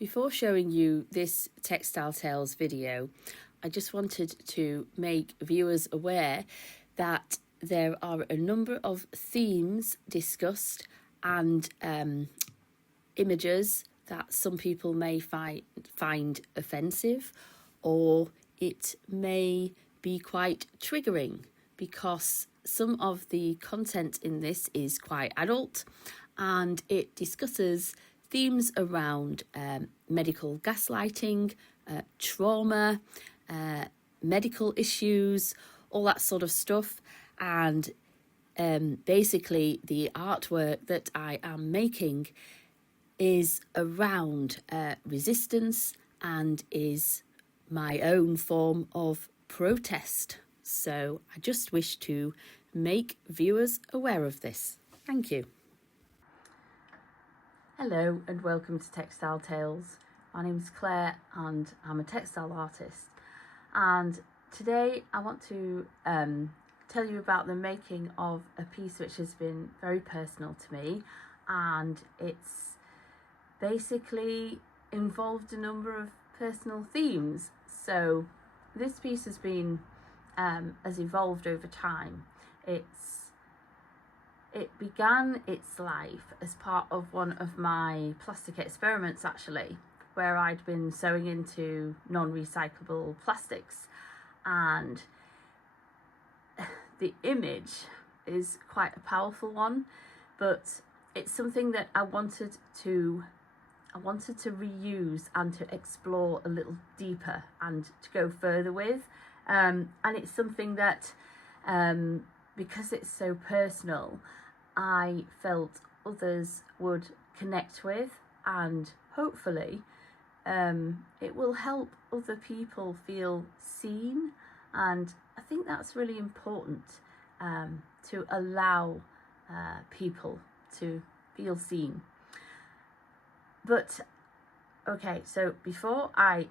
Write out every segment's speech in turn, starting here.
Before showing you this Textile Tales video, I just wanted to make viewers aware that there are a number of themes discussed and images that some people may find offensive, or it may be quite triggering because some of the content in this is quite adult and it discusses themes around medical gaslighting, trauma, medical issues, all that sort of stuff. And basically the artwork that I am making is around resistance and is my own form of protest. So I just wish to make viewers aware of this. Thank you. Hello and welcome to Textile Tales. My name is Claire and I'm a textile artist, and today I want to tell you about the making of a piece which has been very personal to me, and it's basically involved a number of personal themes. So this piece has been has evolved over time. It began its life as part of one of my plastic experiments, actually, where I'd been sewing into non-recyclable plastics, and the image is quite a powerful one, but it's something that I wanted to reuse and to explore a little deeper and to go further with, and it's something that because it's so personal, I felt others would connect with, and hopefully it will help other people feel seen. And I think that's really important, to allow people to feel seen. But okay, so before I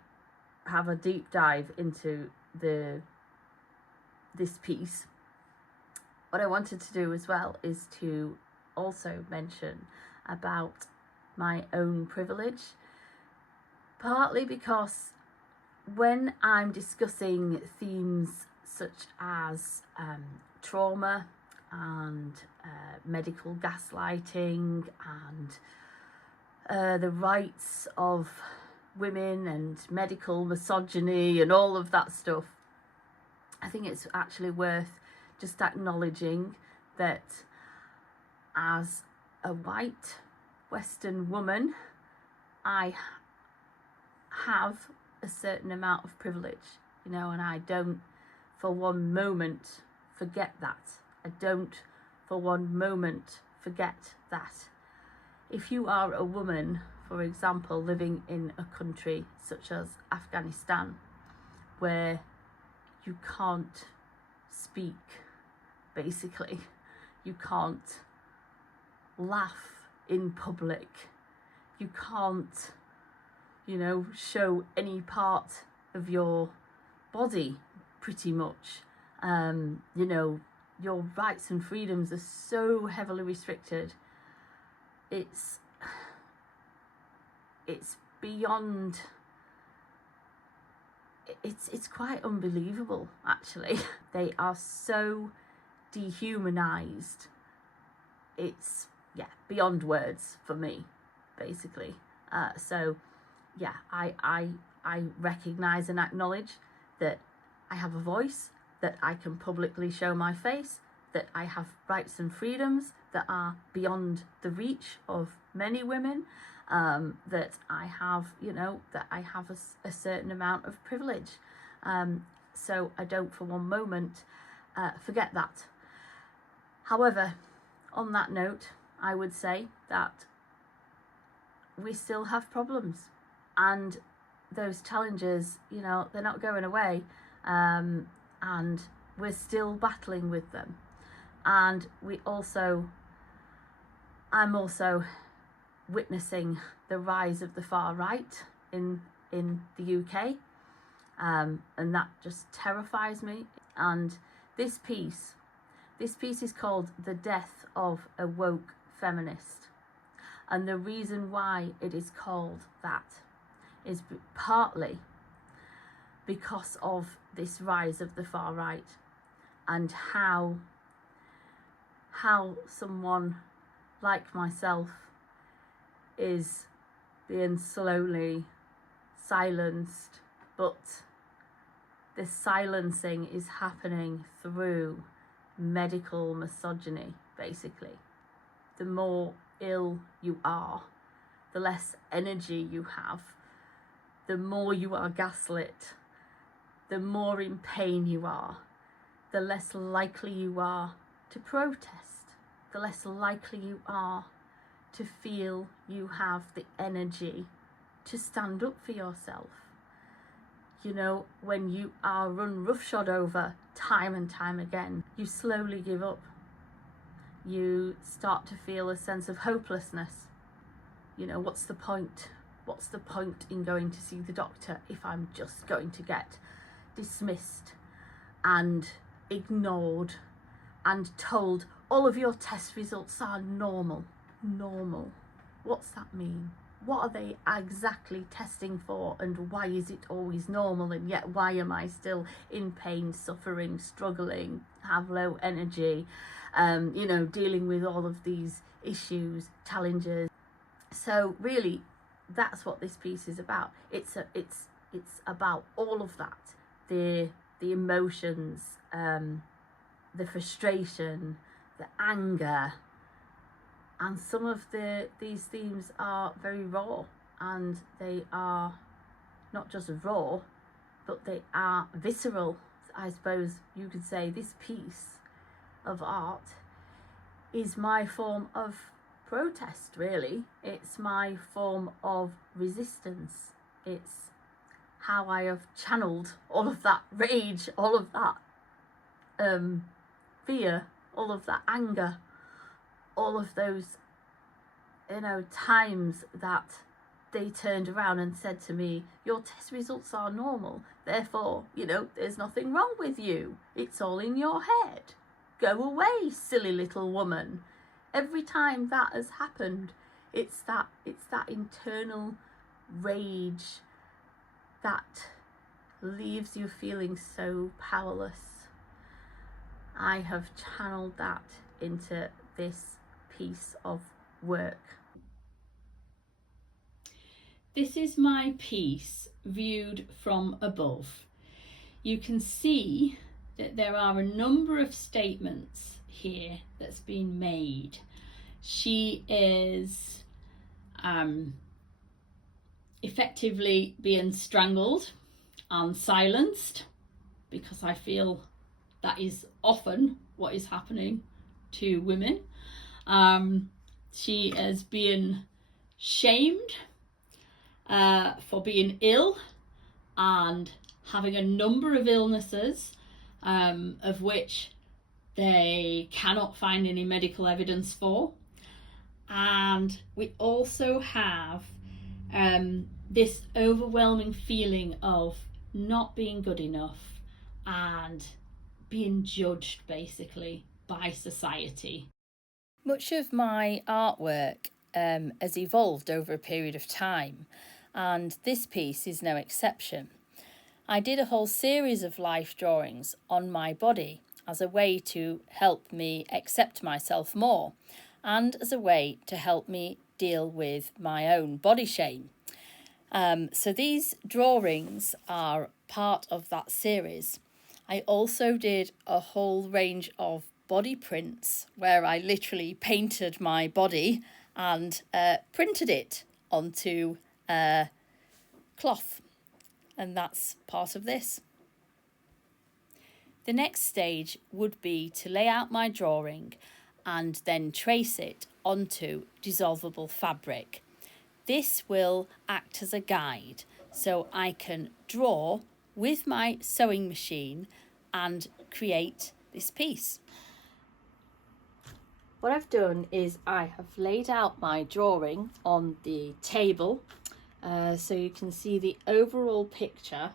have a deep dive into this piece, what I wanted to do as well is to also mention about my own privilege, partly because when I'm discussing themes such as trauma and medical gaslighting and the rights of women and medical misogyny and all of that stuff, I think it's actually worth just acknowledging that as a white Western woman, I have a certain amount of privilege, you know, and I don't for one moment forget that. I don't for one moment forget that. If you are a woman, for example, living in a country such as Afghanistan, where you can't speak, basically, you can't laugh in public, you can't, you know, show any part of your body, pretty much, you know, your rights and freedoms are so heavily restricted. It's beyond, it's quite unbelievable, actually. They are so dehumanized. It's, yeah, beyond words for me, basically. So yeah, I recognize and acknowledge that I have a voice, that I can publicly show my face, that I have rights and freedoms that are beyond the reach of many women, that I have, you know, that I have a certain amount of privilege. So I don't for one moment forget that. However, on that note, I would say that we still have problems, and those challenges, you know, they're not going away, and we're still battling with them. And I'm also witnessing the rise of the far right in the UK, and that just terrifies me. And this piece is called The Death of a Woke Feminist, and the reason why it is called that is partly because of this rise of the far right, and how someone like myself is being slowly silenced, but this silencing is happening through medical misogyny, basically. The more ill you are, the less energy you have, the more you are gaslit, the more in pain you are, the less likely you are to protest, the less likely you are to feel you have the energy to stand up for yourself. You know, when you are run roughshod over time and time again, you slowly give up. You start to feel a sense of hopelessness. You know, what's the point? What's the point in going to see the doctor if I'm just going to get dismissed and ignored and told all of your test results are normal? Normal. What's that mean? What are they exactly testing for, and why is it always normal, and yet why am I still in pain, suffering, struggling, have low energy, you know, dealing with all of these issues, challenges? So really, that's what this piece is about. It's about all of that, the emotions, the frustration, the anger. And some of these themes are very raw, and they are not just raw, but they are visceral. I suppose you could say this piece of art is my form of protest, really. It's my form of resistance. It's how I have channeled all of that rage, all of that fear, all of that anger, all of those, you know, times that they turned around and said to me, your test results are normal, therefore, you know, there's nothing wrong with you, it's all in your head, go away, silly little woman. Every time that has happened, it's that internal rage that leaves you feeling so powerless. I have channeled that into this piece of work. This is my piece viewed from above. You can see that there are a number of statements here that's been made. She is effectively being strangled and silenced, because I feel that is often what is happening to women. She is being shamed for being ill and having a number of illnesses, of which they cannot find any medical evidence for. And we also have this overwhelming feeling of not being good enough and being judged, basically, by society. Much of my artwork has evolved over a period of time, and this piece is no exception. I did a whole series of life drawings on my body as a way to help me accept myself more, and as a way to help me deal with my own body shame. So these drawings are part of that series. I also did a whole range of body prints where I literally painted my body and printed it onto cloth, and that's part of this. The next stage would be to lay out my drawing and then trace it onto dissolvable fabric. This will act as a guide, so I can draw with my sewing machine and create this piece. What I've done is I have laid out my drawing on the table, so you can see the overall picture,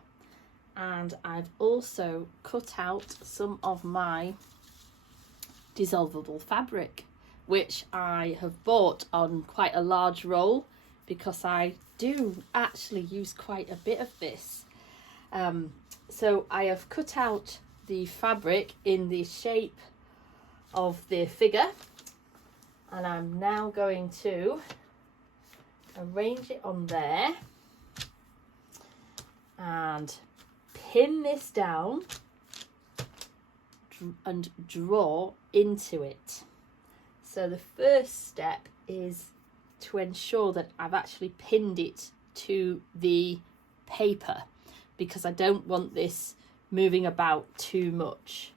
and I've also cut out some of my dissolvable fabric, which I have bought on quite a large roll because I do actually use quite a bit of this. So I have cut out the fabric in the shape of the figure, and I'm now going to arrange it on there and pin this down and draw into it. So the first step is to ensure that I've actually pinned it to the paper, because I don't want this moving about too much.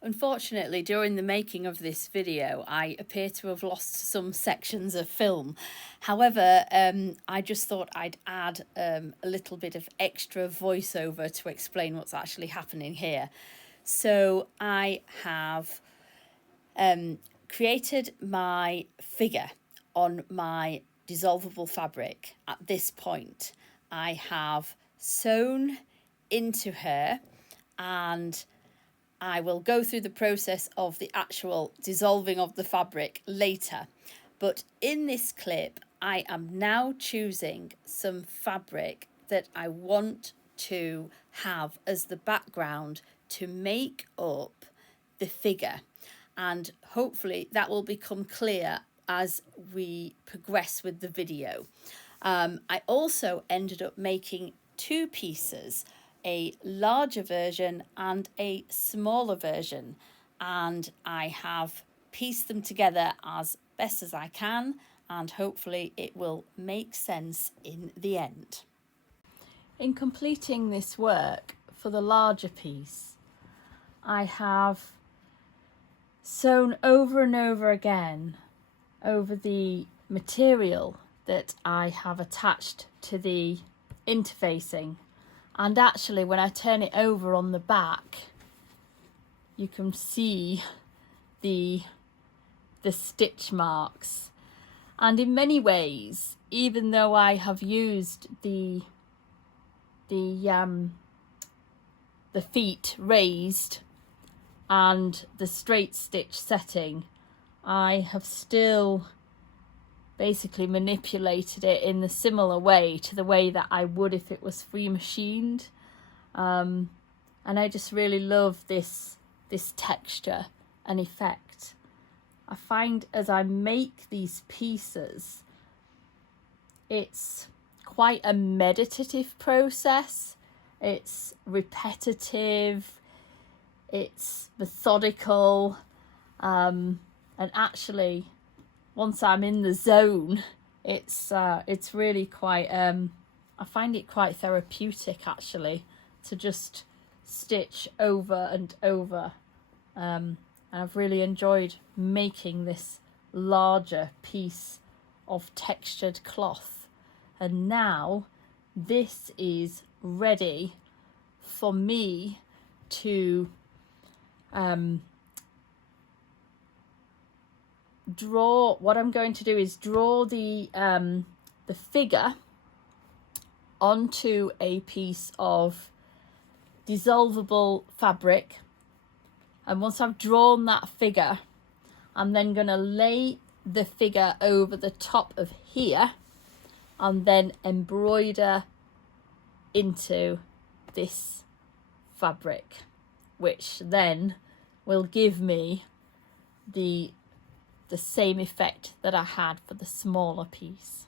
Unfortunately, during the making of this video, I appear to have lost some sections of film. However, I just thought I'd add a little bit of extra voiceover to explain what's actually happening here. So I have created my figure on my dissolvable fabric. At this point, I have sewn into her, and I will go through the process of the actual dissolving of the fabric later. But in this clip, I am now choosing some fabric that I want to have as the background to make up the figure. And hopefully that will become clear as we progress with the video. I also ended up making two pieces, a larger version and a smaller version, and I have pieced them together as best as I can, and hopefully it will make sense in the end. In completing this work for the larger piece, I have sewn over and over again over the material that I have attached to the interfacing. And actually, when I turn it over on the back, you can see the stitch marks. And in many ways, even though I have used the feet raised and the straight stitch setting, I have still basically manipulated it in the similar way to the way that I would if it was free machined. And I just really love this texture and effect. I find as I make these pieces, it's quite a meditative process. It's repetitive, it's methodical, and actually once I'm in the zone, it's really quite I find it quite therapeutic actually to just stitch over and over, and I've really enjoyed making this larger piece of textured cloth. And now this is ready for me to draw. What I'm going to do is draw the figure onto a piece of dissolvable fabric, and once I've drawn that figure, I'm then going to lay the figure over the top of here and then embroider into this fabric, which then will give me the same effect that I had for the smaller piece.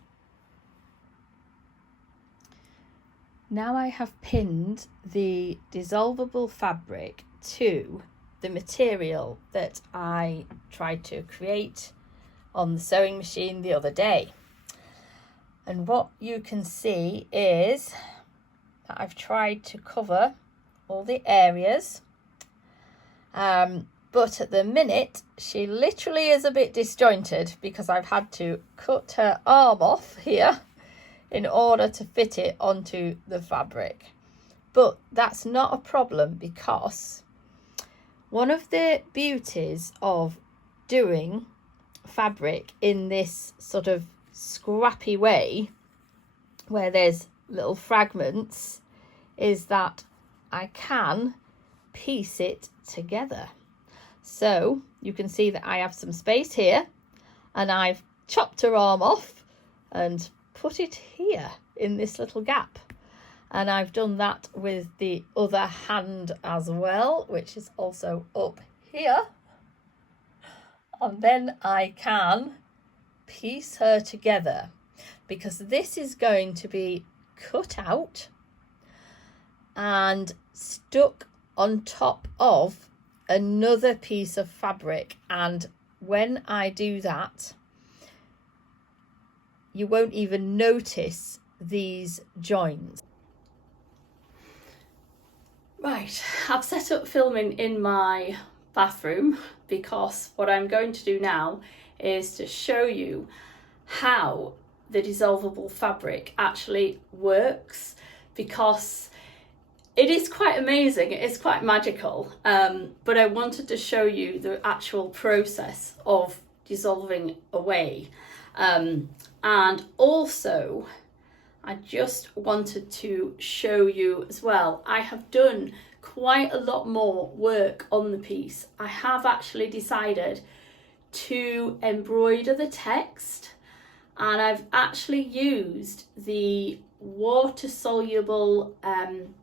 Now I have pinned the dissolvable fabric to the material that I tried to create on the sewing machine the other day. And what you can see is that I've tried to cover all the areas, but at the minute she literally is a bit disjointed because I've had to cut her arm off here in order to fit it onto the fabric. But that's not a problem, because one of the beauties of doing fabric in this sort of scrappy way, where there's little fragments, is that I can piece it together. So you can see that I have some space here, and I've chopped her arm off and put it here in this little gap. And I've done that with the other hand as well, which is also up here. And then I can piece her together, because this is going to be cut out and stuck on top of another piece of fabric. And when I do that, you won't even notice these joins. Right, I've set up filming in my bathroom, because what I'm going to do now is to show you how the dissolvable fabric actually works, because it is quite amazing, it is quite magical, but I wanted to show you the actual process of dissolving away. And also I just wanted to show you as well, I have done quite a lot more work on the piece. I have actually decided to embroider the text, and I've actually used the water soluble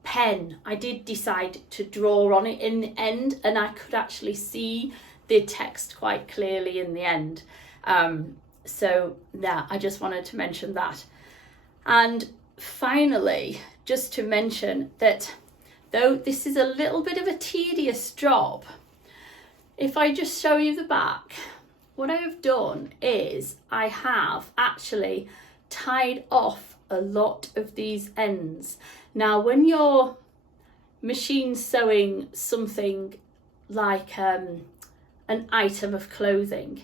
pen. I did decide to draw on it in the end, and I could actually see the text quite clearly in the end. So yeah, I just wanted to mention that. And finally, just to mention that though this is a little bit of a tedious job, if I just show you the back, what I have done is I have actually tied off a lot of these ends. Now, when you're machine sewing something like an item of clothing,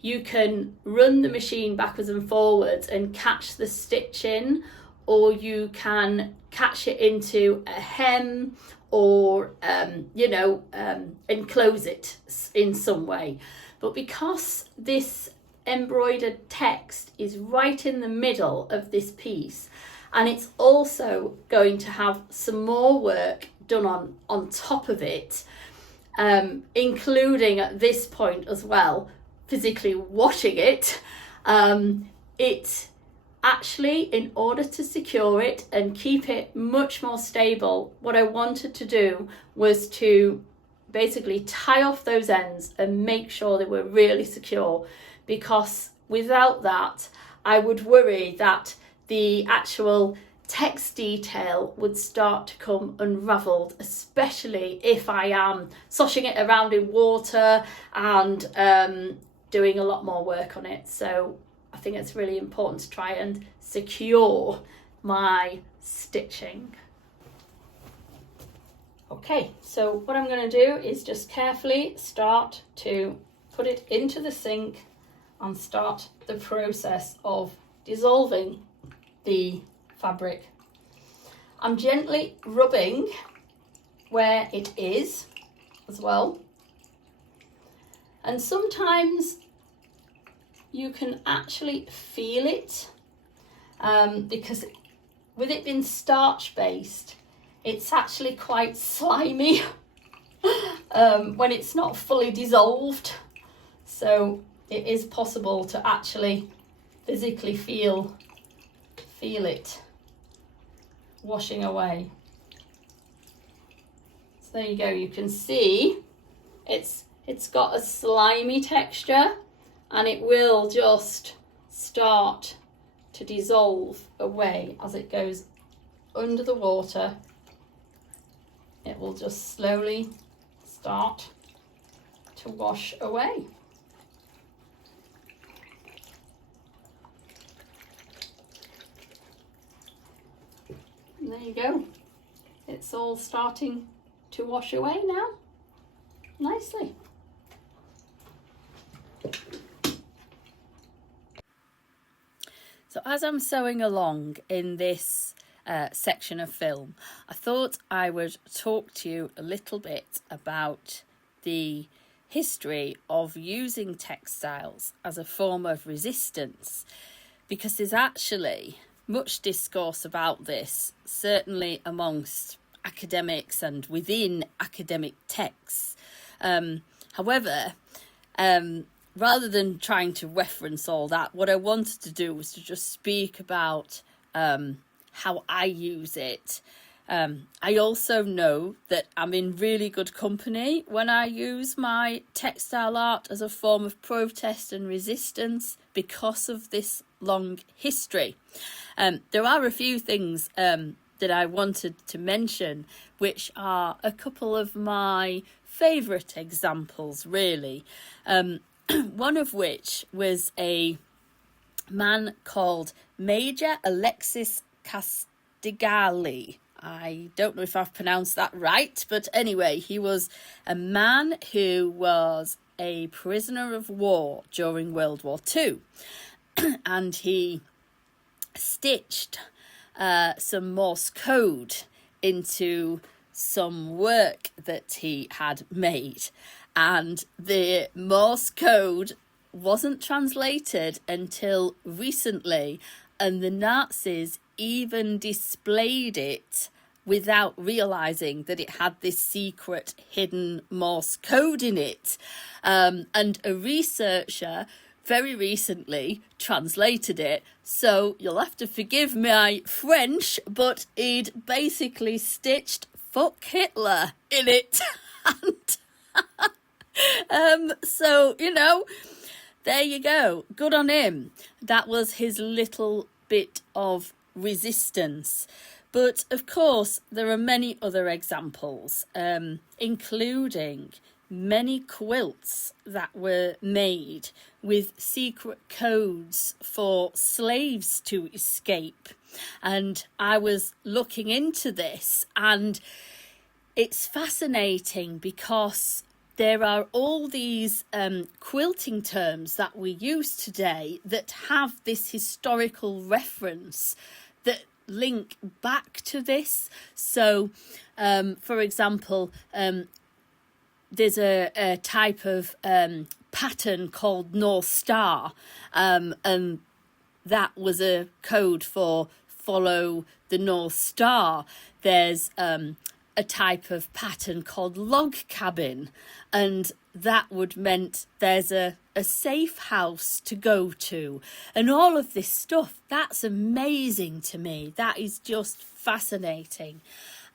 you can run the machine backwards and forwards and catch the stitch in, or you can catch it into a hem, or enclose it in some way. But because this embroidered text is right in the middle of this piece, and it's also going to have some more work done on top of it, including at this point as well physically washing it, it actually, in order to secure it and keep it much more stable, what I wanted to do was to basically tie off those ends and make sure they were really secure, because without that I would worry that the actual text detail would start to come unravelled, especially if I am sloshing it around in water and doing a lot more work on it. So I think it's really important to try and secure my stitching. Okay, so what I'm going to do is just carefully start to put it into the sink and start the process of dissolving the fabric. I'm gently rubbing where it is as well. And sometimes you can actually feel it, because with it being starch based, it's actually quite slimy when it's not fully dissolved. So it is possible to actually physically feel it washing away. So there you go, you can see it's got a slimy texture, and it will just start to dissolve away as it goes under the water. It will just slowly start to wash away. And there you go. It's all starting to wash away now, nicely. So as I'm sewing along in this section of film, I thought I would talk to you a little bit about the history of using textiles as a form of resistance, because there's actually much discourse about this, certainly amongst academics and within academic texts. However, rather than trying to reference all that, what I wanted to do was to just speak about how I use it. I also know that I'm in really good company when I use my textile art as a form of protest and resistance because of this long history. There are a few things that I wanted to mention, which are a couple of my favourite examples, really. One of which was a man called Major Alexis Castigali. I don't know if I've pronounced that right, but anyway, he was a man who was a prisoner of war during World War II, and he stitched some Morse code into some work that he had made, and the Morse code wasn't translated until recently, and the Nazis even displayed it without realizing that it had this secret hidden Morse code in it. And a researcher very recently translated it, so you'll have to forgive my French, but he'd basically stitched "fuck Hitler" in it. And so, you know, there you go. Good on him. That was his little bit of resistance. But of course, there are many other examples, including many quilts that were made with secret codes for slaves to escape. And I was looking into this, and it's fascinating because there are all these quilting terms that we use today that have this historical reference that link back to this. So, for example, there's a type of pattern called North Star, and that was a code for follow the North Star. There's a type of pattern called log cabin, and that would meant there's a safe house to go to, and all of this stuff. That's amazing to me. That is just fascinating.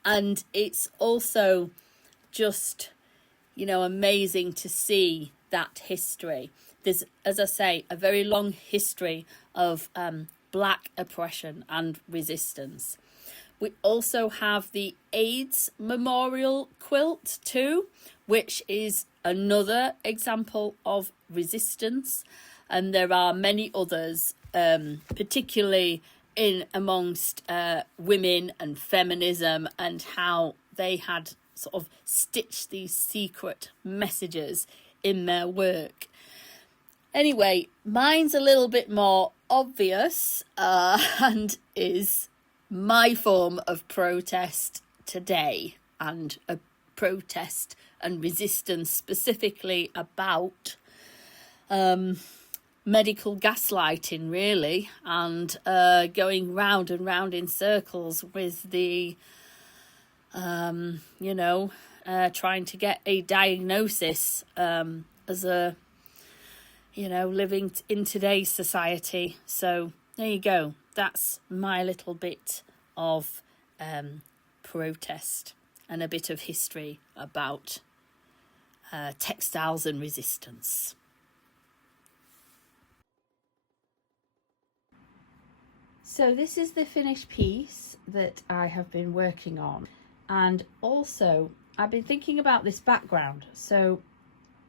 And it's also just, you know, amazing to see that history. There's, as I say, a very long history of black oppression and resistance. We also have the AIDS Memorial Quilt too, which is another example of resistance. And there are many others, particularly in amongst women and feminism, and how they had sort of stitched these secret messages in their work. Anyway, mine's a little bit more obvious and is my form of protest today, and a protest and resistance specifically about medical gaslighting, really, and going round and round in circles with the trying to get a diagnosis as a, living in today's society. So there you go. That's my little bit of protest and a bit of history about textiles and resistance. So this is the finished piece that I have been working on, and also I've been thinking about this background. So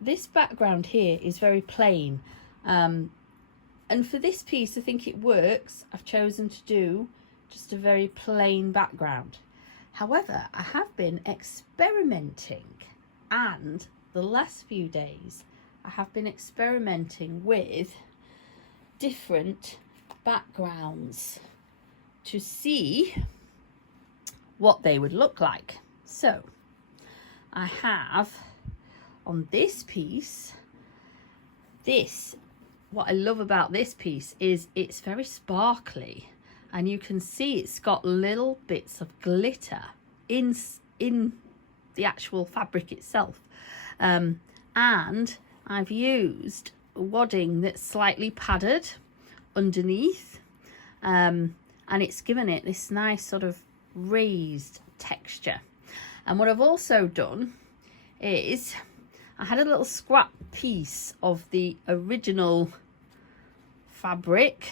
this background here is very plain, and for this piece I think it works. I've chosen to do just a very plain background. However, I have been experimenting, and the last few days I have been experimenting with different backgrounds to see what they would look like. So I have on this piece, what I love about this piece is it's very sparkly, and you can see it's got little bits of glitter in the actual fabric itself, and I've used wadding that's slightly padded underneath, and it's given it this nice sort of raised texture. And what I've also done is I had a little scrap piece of the original fabric,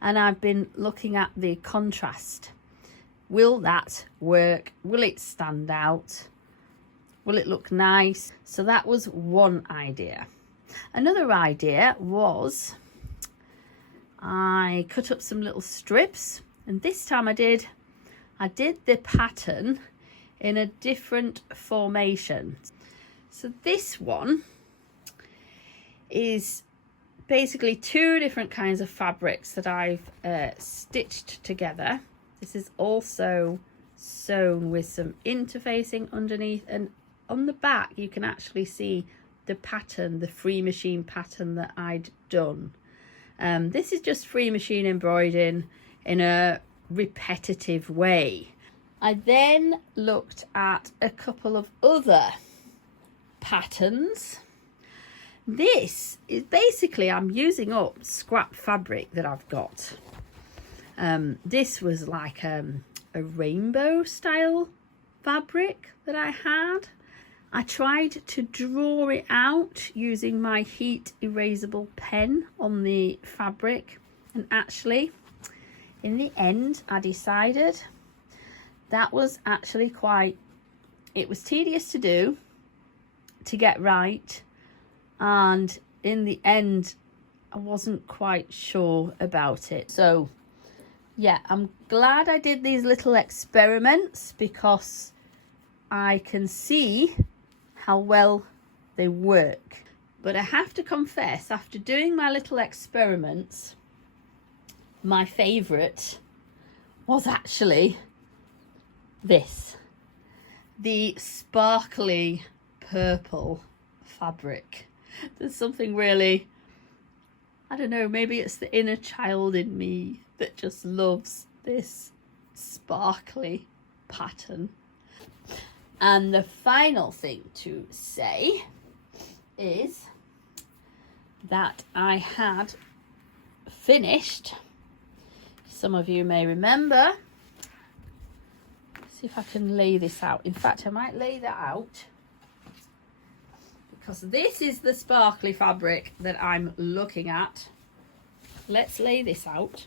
and I've been looking at the contrast. Will that work? Will it stand out? Will it look nice? So that was one idea. Another idea was I cut up some little strips, and this time I did the pattern in a different formation. So this one is basically two different kinds of fabrics that I've stitched together. This is also sewn with some interfacing underneath, and on the back you can actually see the pattern, the free machine pattern that I'd done. This is just free machine embroidering in a repetitive way. I then looked at a couple of other patterns. This is basically, I'm using up scrap fabric that I've got. This was like a rainbow style fabric that I had. I tried to draw it out using my heat erasable pen on the fabric, and actually in the end I decided that was actually it was tedious to do, to get right, and in the end I wasn't quite sure about it. So yeah, I'm glad I did these little experiments because I can see how well they work. But I have to confess, after doing my little experiments, my favourite was actually this, the sparkly purple fabric. There's something really, I don't know, maybe it's the inner child in me that just loves this sparkly pattern. And the final thing to say is that I had finished, some of you may remember, see if I can lay this out. In fact, I might lay that out because this is the sparkly fabric that I'm looking at. Let's lay this out.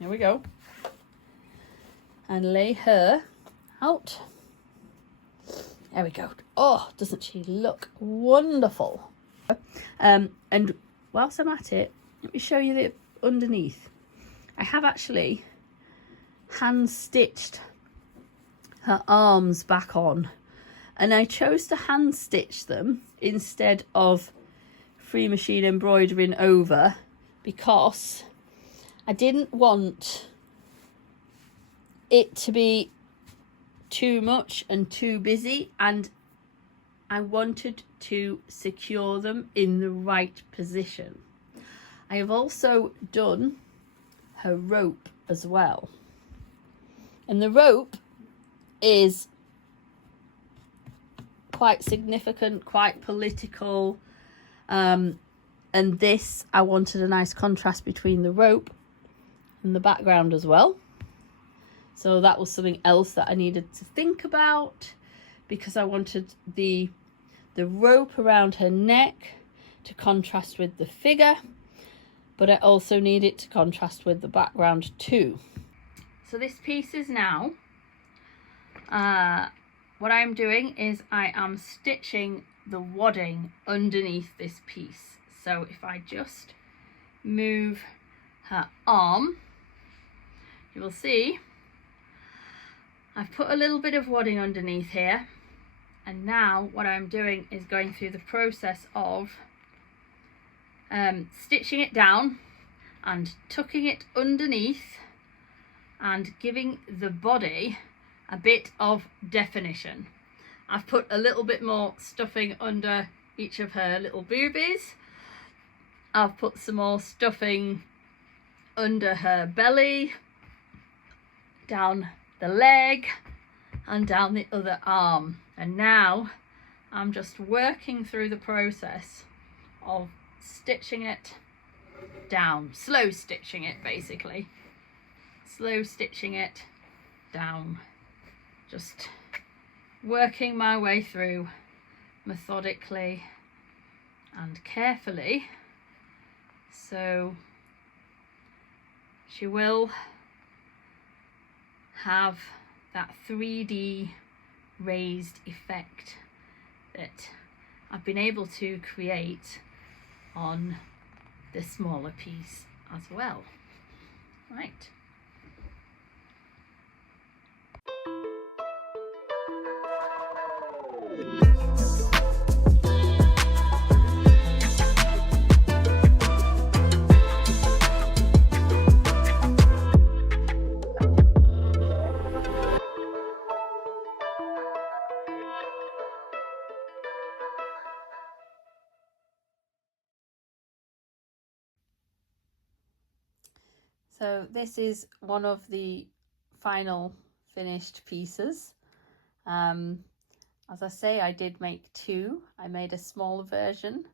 Here we go. And lay her out. There we go. Oh, doesn't she look wonderful? And whilst I'm at it, let me show you the underneath. I have actually hand stitched her arms back on, and I chose to hand stitch them instead of free machine embroidering over because I didn't want it to be too much and too busy, and I wanted to secure them in the right position. I have also done her rope as well, and the rope is quite significant, quite political, and this, I wanted a nice contrast between the rope and the background as well. So that was something else that I needed to think about, because I wanted the rope around her neck to contrast with the figure, but I also need it to contrast with the background too. So this piece is now, what I'm doing is I am stitching the wadding underneath this piece. So if I just move her arm, you will see I've put a little bit of wadding underneath here, and now what I'm doing is going through the process of stitching it down and tucking it underneath and giving the body a bit of definition. I've put a little bit more stuffing under each of her little boobies. I've put some more stuffing under her belly, down the leg and down the other arm. And now I'm just working through the process of stitching it down, slow stitching it basically, slow stitching it down, just working my way through methodically and carefully, so she will have that 3D raised effect that I've been able to create on the smaller piece as well. Right. So this is one of the final finished pieces. As I say, I did make two. I made a smaller version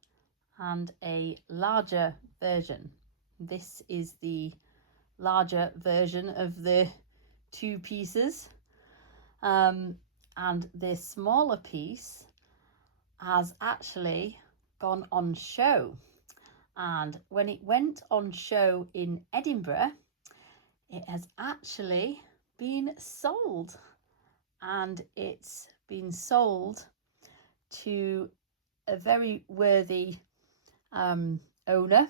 and a larger version. This is the larger version of the two pieces. And the smaller piece has actually gone on show. And when it went on show in Edinburgh, it has actually been sold, and it's been sold to a very worthy owner,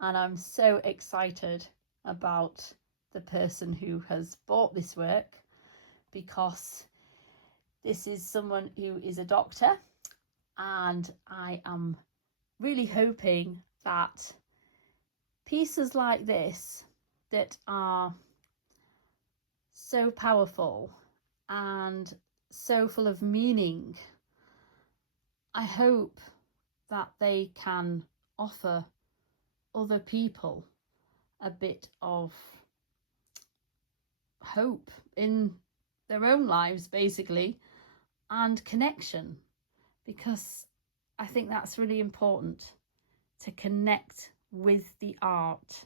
and I'm so excited about the person who has bought this work, because this is someone who is a doctor, and I am really hoping that pieces like this that are so powerful and so full of meaning, I hope that they can offer other people a bit of hope in their own lives, basically, and connection, because I think that's really important, to connect with the art,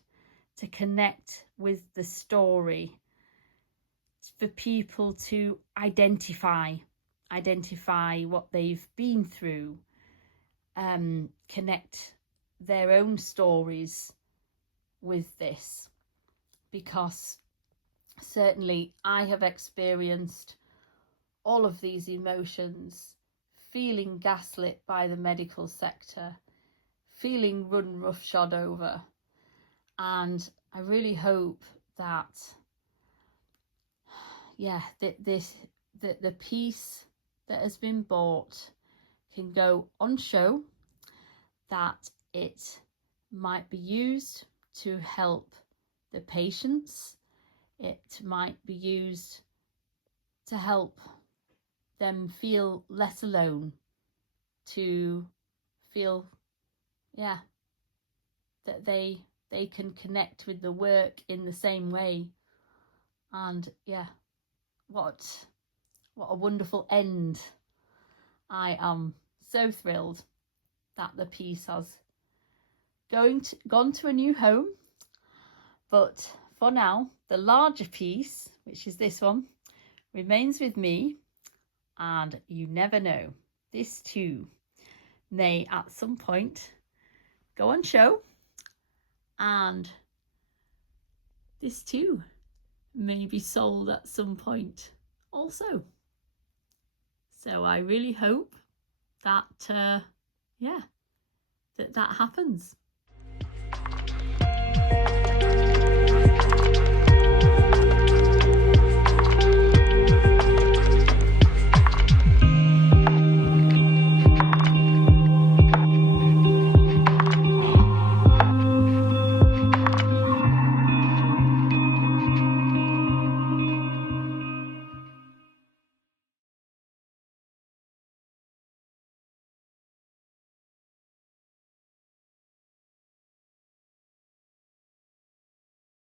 to connect with the story, for people to identify what they've been through, connect their own stories with this, because certainly I have experienced all of these emotions, feeling gaslit by the medical sector, feeling run roughshod over, and I really hope that the piece that has been bought can go on show, that it might be used to help the patients, it might be used to help them feel less alone, to feel that they can connect with the work in the same way. And what a wonderful end. I am so thrilled that the piece has gone to a new home, but for now the larger piece, which is this one, remains with me, and you never know, this too may at some point go on show, and this too may be sold at some point also. So I really hope that that happens.